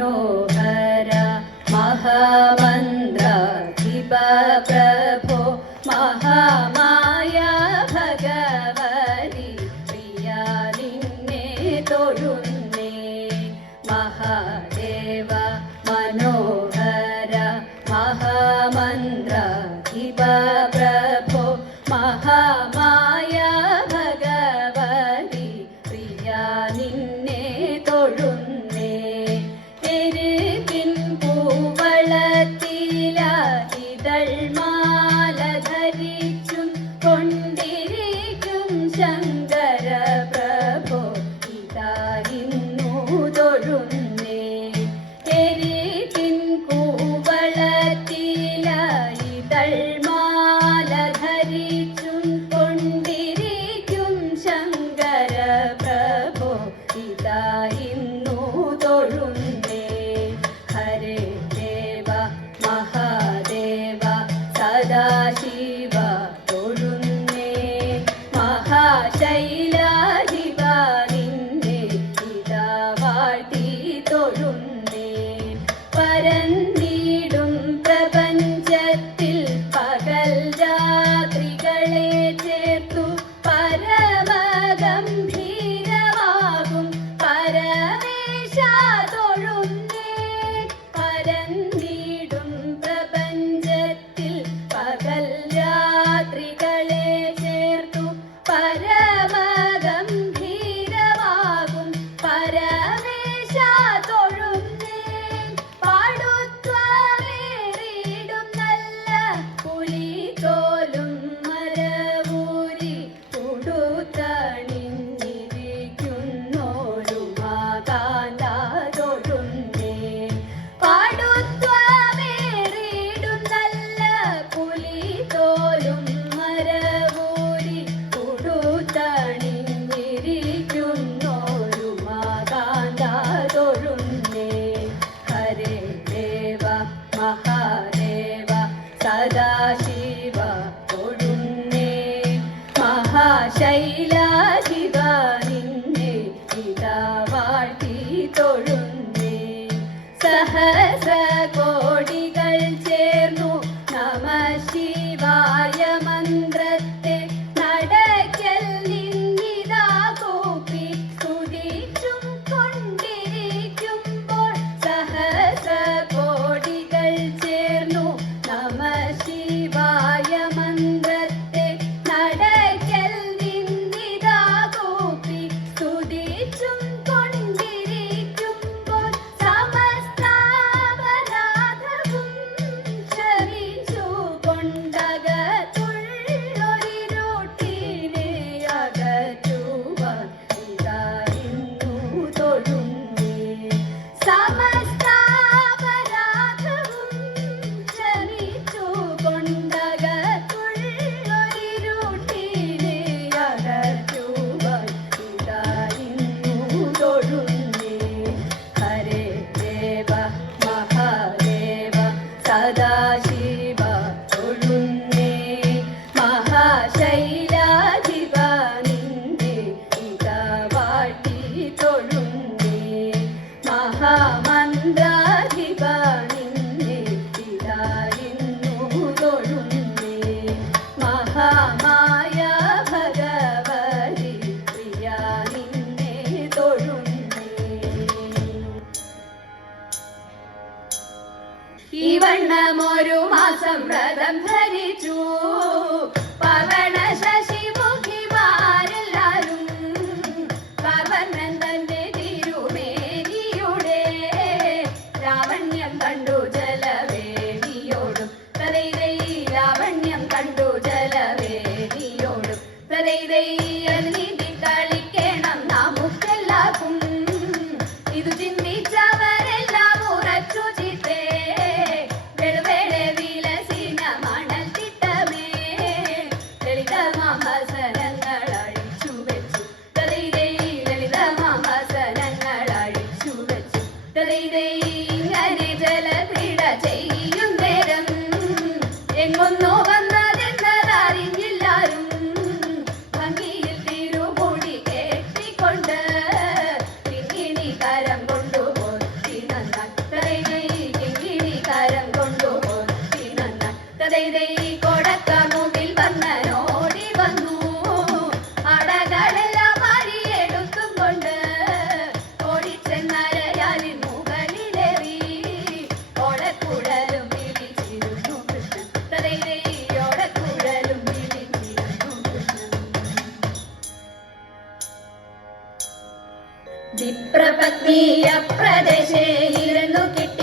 മനോഹര മഹാമന്ത്ര ilahin सहस ಕಾಶಿ अमृतं हरि ജിപ്രപത്നീയ പ്രദേശേ ഇരുന്നു കിട്ടി.